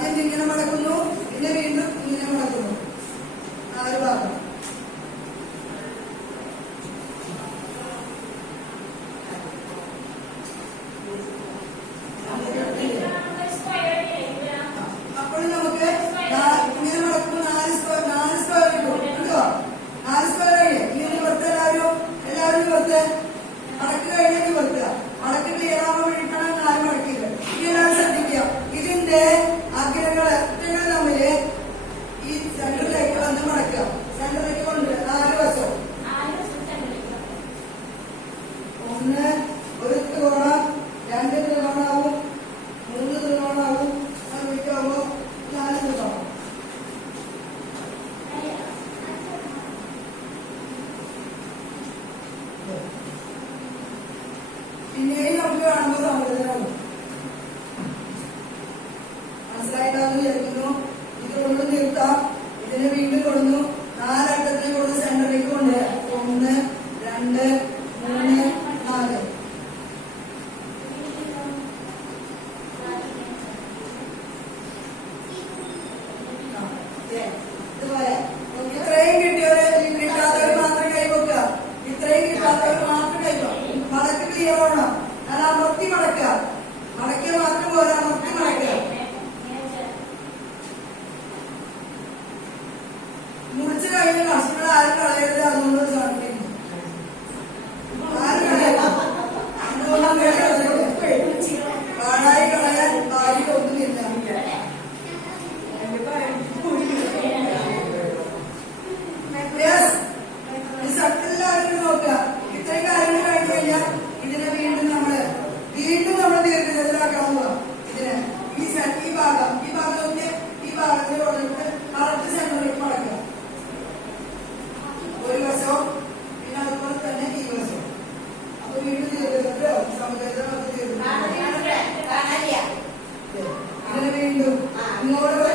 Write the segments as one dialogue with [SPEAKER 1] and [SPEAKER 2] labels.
[SPEAKER 1] ആദ്യം oramos Мура!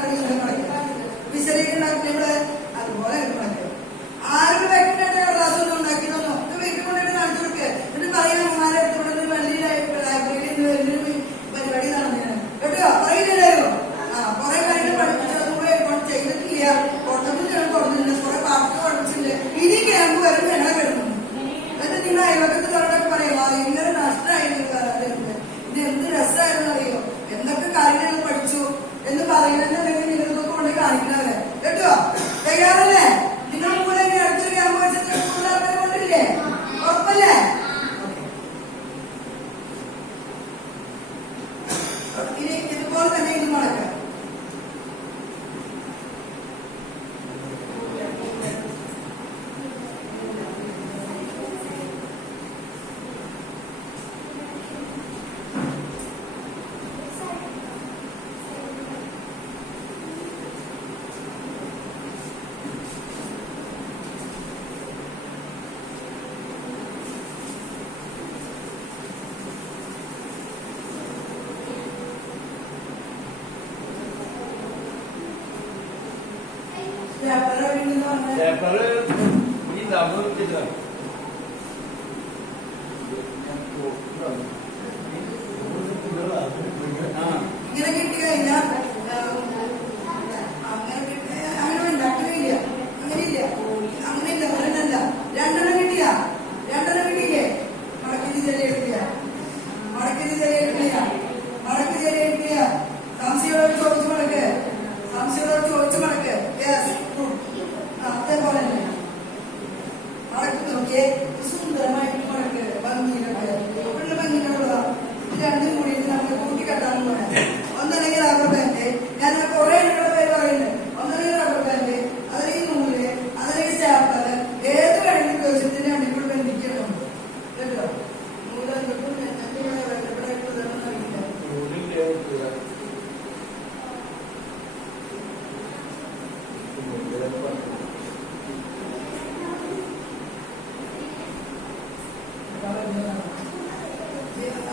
[SPEAKER 1] ഉണ്ടാക്കുന്ന ജനങ്ങളെ വിശദീകരണത്തിൽ അതുപോലെ ആരും വെക്കട്ടെ ക്ലാസ്സൊന്നും ഉണ്ടാക്കി തന്നു ഇത് വീട്ടിൽ കൊണ്ടിട്ട് കാണിച്ചു പറയാൻ മാരെ തുടർന്ന് വെള്ളിയിലായിട്ട് ലൈബ്രറിയിൽ വലിയൊരു പരിപാടി നടന്നില്ല കേട്ടോ പറയില്ലല്ലോ ആ. കുറെ കാര്യങ്ങൾ പഠിപ്പിച്ചത് കൂടെ ചെയ്തിട്ടില്ല പുറത്തൊന്നും ഞങ്ങൾ കൊടുത്തില്ല കുറെ പാർട്ടി പഠിപ്പിച്ചില്ല ഇനി ക്യാമ്പ് വരുമ്പോൾ ഞങ്ങളെ കിടക്കുന്നു എന്നിട്ട് നിങ്ങൾ അയൽവക്കത്തിലുള്ളവരൊക്കെ പറയുക ഇങ്ങനെ നഷ്ടമായിരുന്നു ഇത് എന്ത് രസമായിരുന്നു അറിയോ എന്തൊക്കെ കാര്യങ്ങൾ പഠിച്ചു എന്ന് പറയുന്നുണ്ടെങ്കിൽ നിങ്ങൾക്ക് കൊണ്ട് കാണിക്കണവരെ കേട്ടോ? തയ്യാറല്ലേ?
[SPEAKER 2] Serparı bir damın bir damın.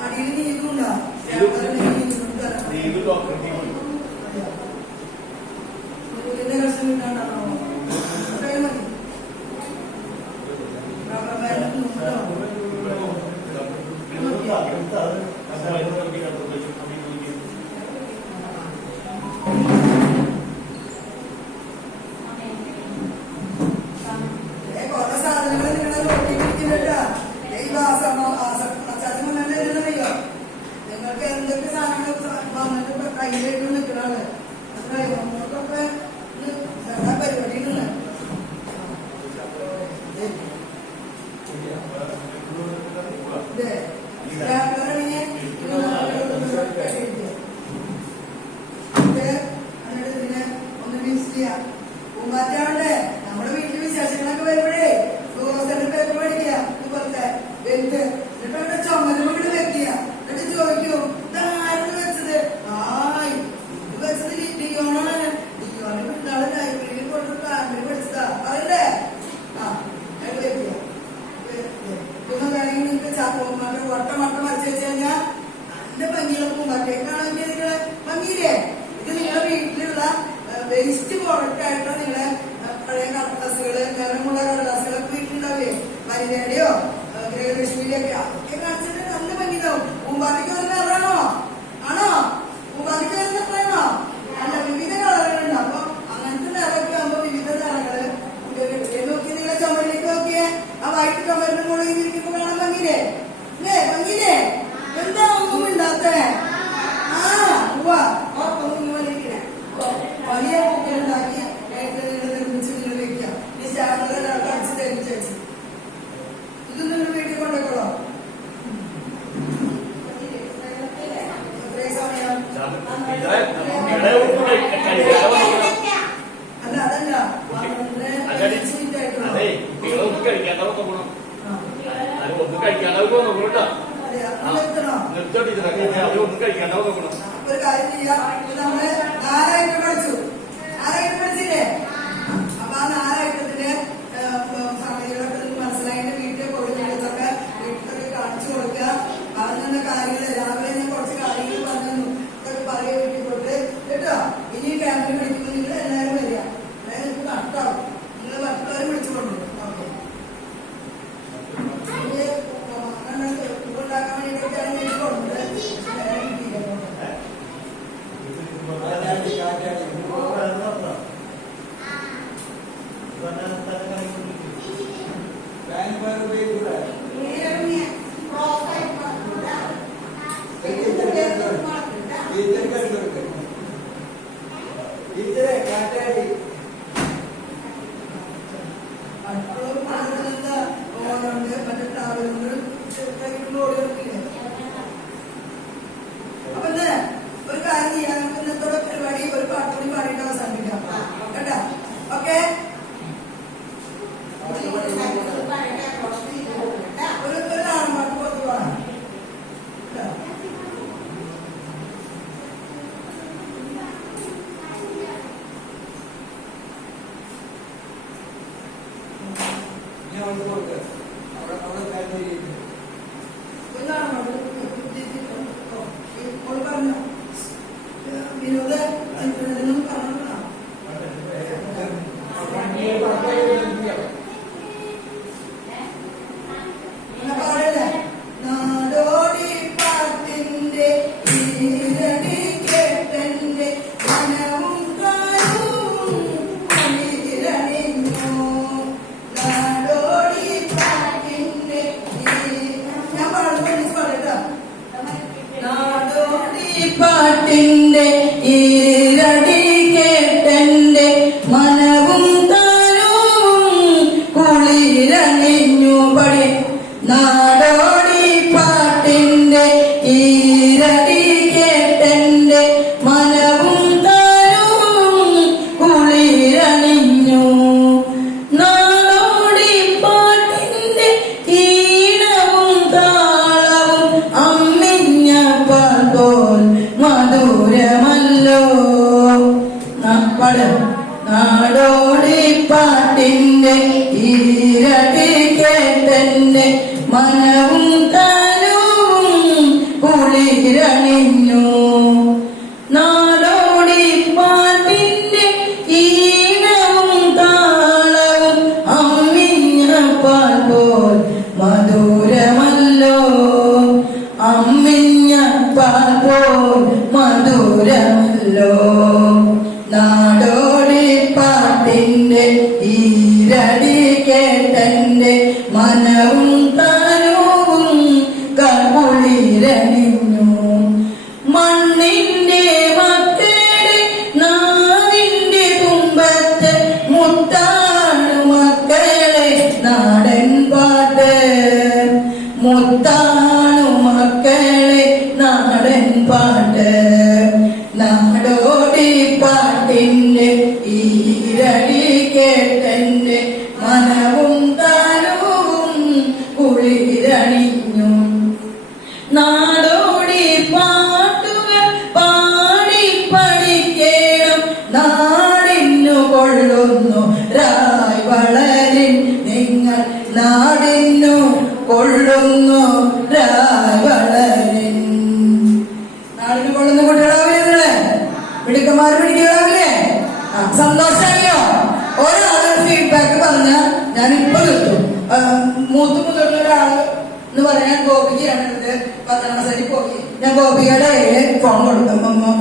[SPEAKER 1] a que y. 六。
[SPEAKER 2] നൽകുമെന്ന് കേട്ടോ അതുകൊണ്ട് കഴിക്കാൻ കഴിക്കണ്ടാവും നോക്കണം
[SPEAKER 1] ഒരു കാര്യം നാലായിരം പഠിച്ചു Gracias. നാം മിഞ്ഞപ്പാൽ പോൽ മധുരമല്ലോ. വളർന്നു വളരൻ നാടിന് കൊള്ളുന്ന കുട്ടികളാവില്ലേ നിങ്ങളെ? വിടുക്കന്മാർ പിടിക്കുകയാവില്ലേ സന്തോഷമായോ ഒരാളെ ഫീഡ്ബാക്ക് പറഞ്ഞാൽ ഞാൻ ഇപ്പൊ നിർത്തും മൂത്ത് മുതിർന്ന ഒരാൾ എന്ന് പറയാൻ ഗോപികയാണ് പന്ത്രണ്ടാം സരി പോയി. ഞാൻ ഗോപികയുടെ ഫോൺ കൊടുക്കും അമ്മ.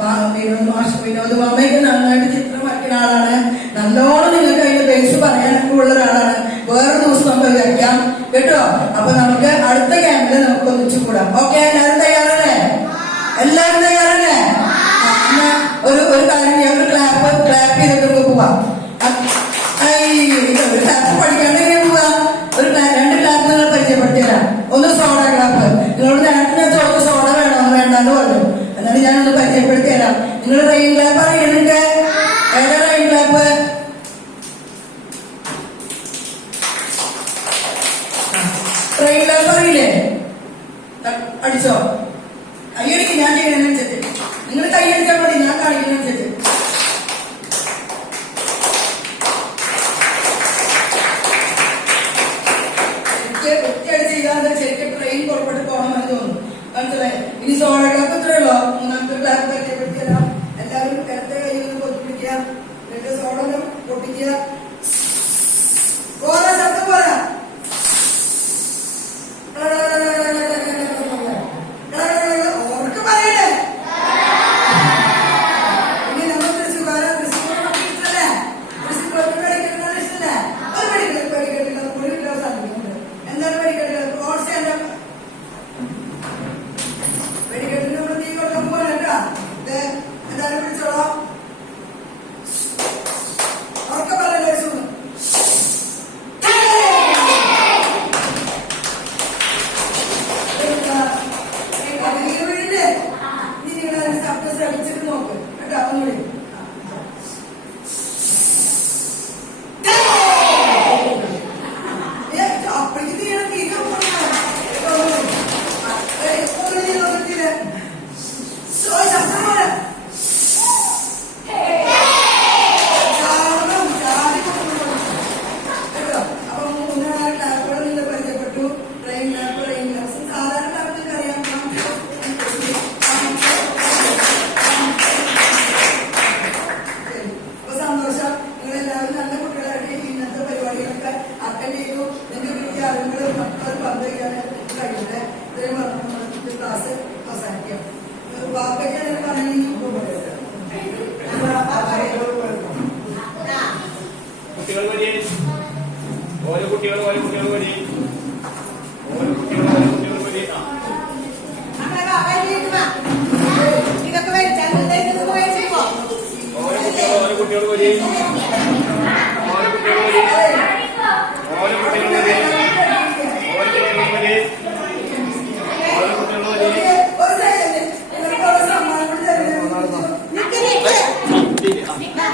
[SPEAKER 1] വിനോദ് മാഷ് വിനോദ് മാമയൊക്കെ നന്നായിട്ട് ചിത്രം വരയ്ക്കുന്ന ആളാണ്. നല്ലോണം നിങ്ങൾക്ക് അതിന്റെ ബേസ് പറയാനൊക്കെ ഉള്ള ഒരാളാണ്. വേറെ ദിവസം നമുക്ക് കഴിക്കാം കേട്ടോ? അപ്പൊ നമുക്ക് അടുത്ത ക്യാമ്പിൽ നമുക്ക് ഒന്നിച്ചു കൂടാം. ഓക്കെ എല്ലാവരും തയ്യാറല്ലേ? എല്ലാവരും തയ്യാറല്ലേ? ഒരു ഒരു കാര്യം ഞാൻ ഒരു ക്ലാപ്പ് ക്ലാപ്പ് ചെയ്തിട്ട് നമുക്ക് പോവാം. ഒരു ക്ലാസ് പഠിക്കാണ്ട് എങ്ങനെ ഒരു രണ്ട് ക്ലാപ്പ് നിങ്ങൾ പരിചയപ്പെടുത്തി തരാം ഒന്ന് സോഡ ക്ലാപ്പ് നിങ്ങളോട് ഞാനത്തിന് ചോദിച്ച സോഡ വേണോ? വേണ്ടെന്ന് പറഞ്ഞു. ഞാനൊന്ന് പരിചയപ്പെടുത്തി തരാം നിങ്ങൾ റെയിൻ ക്ലാപ്പ് അറിയണുണ്ട് ഏതാ റെയിൻ ക്ലാപ്പ് റെയിൻ ക്ലാപ്പ് അറിയില്ലേ അടിച്ചോ. കൈയടിക്ക് ഞാൻ ചെയ്യണമെന്ന് വെച്ചിട്ട് നിങ്ങൾ കൈയടിച്ചാൽ മതി.